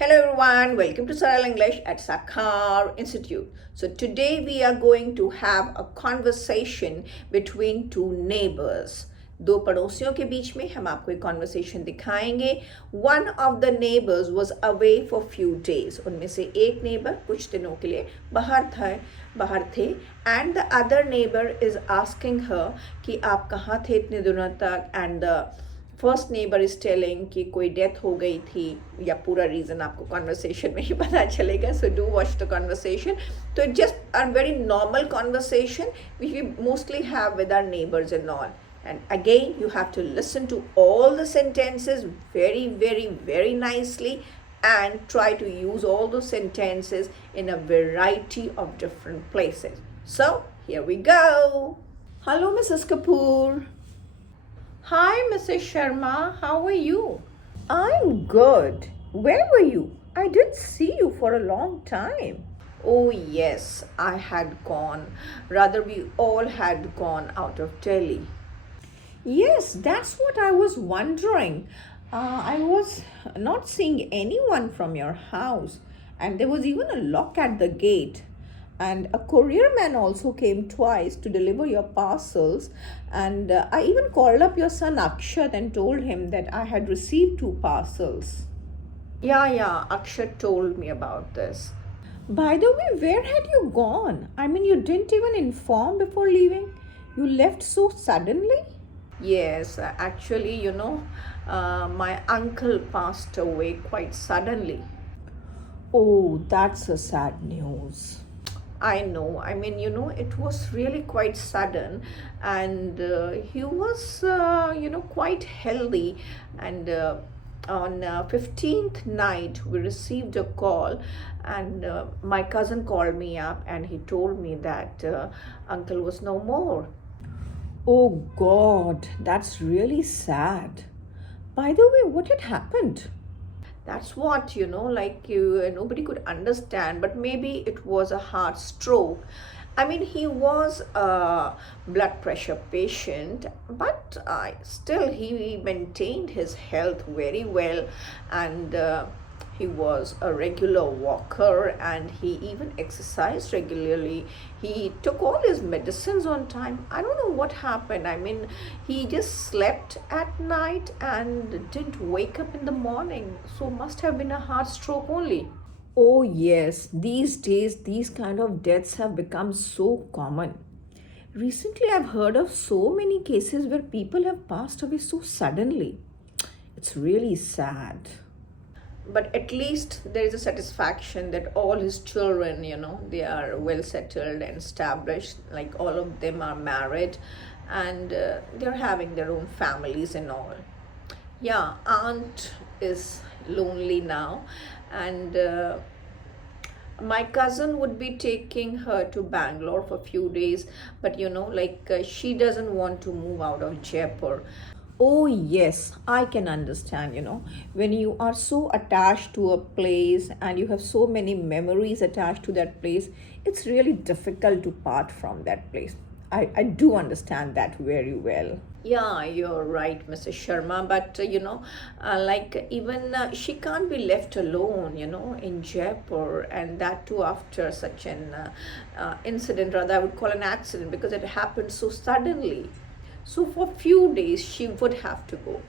Hello everyone, welcome to Saral English at Sakhar Institute. So today we are going to have a conversation between two neighbors. दो पड़ोसियों के बीच में हम आपको एक कॉन्वर्सेशन दिखाएंगे. One of the neighbors was away for few days. उनमें से एक नेबर कुछ दिनों के लिए बाहर थे and the other neighbor is asking her कि आप कहाँ थे इतने दिनों तक, and the first neighbour is telling कि कोई डेथ हो गई थी, या पूरा रीज़न आपको कॉन्वर्सेशन में ही पता चलेगा. So do watch the conversation. तो it just a very normal conversation which we mostly have with our neighbours and all. And again, you have to listen to all the sentences very, very, very nicely and try to use all those sentences in a variety of different places. So, here we go. Hello, Mrs. Kapoor. Hi, Mrs. Sharma. How are you? I'm good. Where were you? I didn't see you for a long time. Oh, yes, I had gone. Rather, we all had gone out of Delhi. Yes, that's what I was wondering. I was not seeing anyone from your house, and there was even a lock at the gate. And a courier man also came twice to deliver your parcels. And I even called up your son Akshat and told him that I had received 2 parcels. Yeah, Akshat told me about this. By the way, where had you gone? I mean, you didn't even inform before leaving. You left so suddenly. Yes, actually, my uncle passed away quite suddenly. Oh, that's a sad news. I know. I mean, it was really quite sudden, and he was, quite healthy. And on 15th night, we received a call, and my cousin called me up, and he told me that uncle was no more. Oh God, that's really sad. By the way, what had happened? That's what, nobody could understand, but maybe it was a heart stroke. I mean, he was a blood pressure patient, but still he maintained his health very well, and he was a regular walker, and he even exercised regularly. He took all his medicines on time. I don't know what happened. I mean, he just slept at night and didn't wake up in the morning. So must have been a heart stroke only. Oh yes, these days these kind of deaths have become so common. Recently I've heard of so many cases where people have passed away so suddenly. It's really sad. But at least there is a satisfaction that all his children, they are well settled and established. Like all of them are married, and they're having their own families and all. Yeah, aunt is lonely now, and my cousin would be taking her to Bangalore for a few days, but she doesn't want to move out of Jaipur. Oh, yes, I can understand. When you are so attached to a place and you have so many memories attached to that place, it's really difficult to part from that place. I do understand that very well. Yeah, you're right, Mrs. Sharma. But, even she can't be left alone, in Jaipur, and that too after such an incident, rather, I would call an accident, because it happened so suddenly. So for few days she would have to go.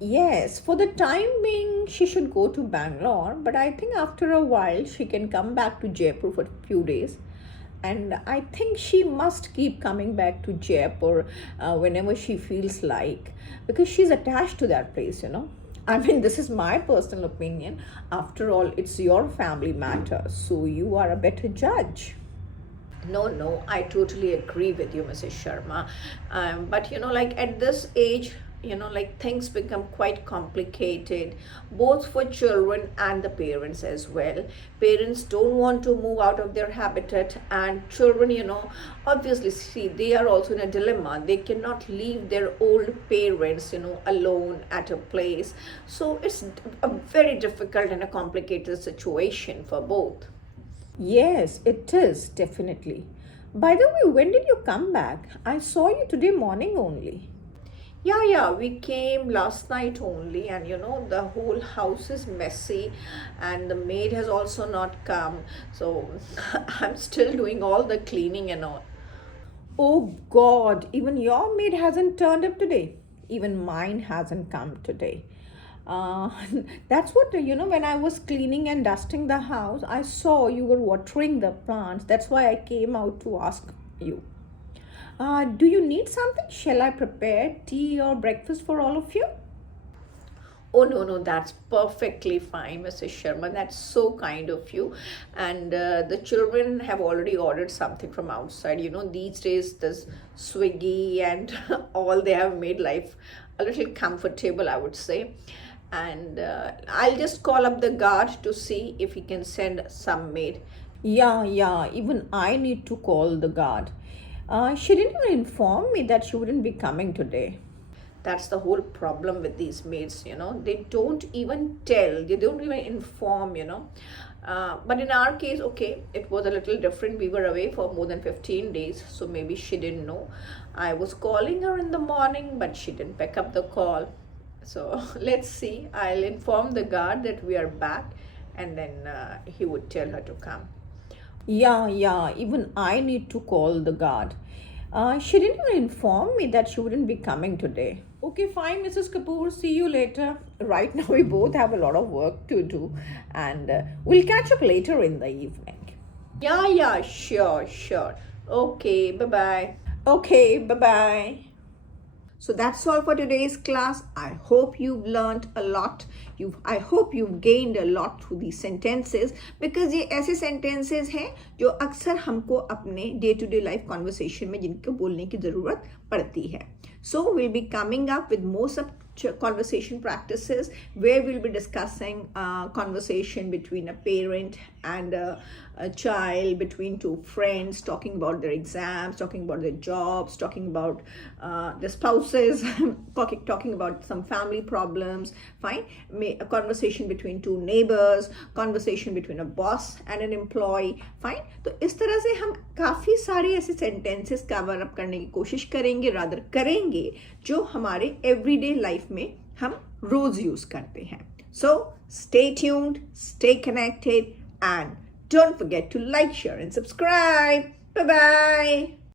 Yes, for the time being she should go to Bangalore, but I think after a while she can come back to Jaipur for a few days. And I think she must keep coming back to Jaipur whenever she feels like, because she's attached to that place. I mean, this is my personal opinion. After all, it's your family matter, so you are a better judge. No, I totally agree with you, Mrs. Sharma. But at this age, things become quite complicated, both for children and the parents as well. Parents don't want to move out of their habitat, and children, obviously, see, they are also in a dilemma. They cannot leave their old parents, alone at a place. So it's a very difficult and a complicated situation for both. Yes, it is, definitely. By the way, when did you come back? I saw you today morning only. Yeah, we came last night only, and the whole house is messy, and the maid has also not come. So I'm still doing all the cleaning and all. Oh God, even your maid hasn't turned up today. Even mine hasn't come today. Uh, that's what, when I was cleaning and dusting the house, I saw you were watering the plants. That's why I came out to ask you. Do you need something? Shall I prepare tea or breakfast for all of you? Oh, no, that's perfectly fine, Mrs. Sharma. That's so kind of you. And the children have already ordered something from outside. These days, this Swiggy and all, they have made life a little comfortable, I would say. And I'll just call up the guard to see if he can send some maid. Yeah, even I need to call the guard. She didn't even inform me that she wouldn't be coming today. That's the whole problem with these maids. They don't even tell, they don't even inform. But in our case, okay, it was a little different. We were away for more than 15 days, so maybe she didn't know. I was calling her in the morning, but she didn't pick up the call. So let's see, I'll inform the guard that we are back, and then he would tell her to come. Yeah, even I need to call the guard. She didn't even inform me that she wouldn't be coming today. Okay, fine, Mrs. Kapoor. See you later. Right now, we both have a lot of work to do, and we'll catch up later in the evening. Yeah, sure. Okay, bye bye. Okay, bye bye. So that's all for today's class. I hope you've learned a lot. I hope you've gained a lot through these sentences, because ये ऐसे sentences हैं जो अक्सर हमको अपने day to day life conversation में जिनको बोलने की ज़रूरत पड़ती है. So we'll be coming up with more conversation practices where we'll be discussing conversation between a parent and a child, between two friends, talking about their exams, talking about their jobs, talking about their spouses, talking about some family problems. Fine. A conversation between two neighbors, conversation between a boss and an employee. Fine. तो इस तरह से हम काफ़ी सारे ऐसे sentences cover up करने की कोशिश करेंगे, rather करेंगे, जो हमारे everyday life में हम रोज यूज करते हैं. So stay tuned, stay connected, and don't forget to like, share, and subscribe. Bye bye.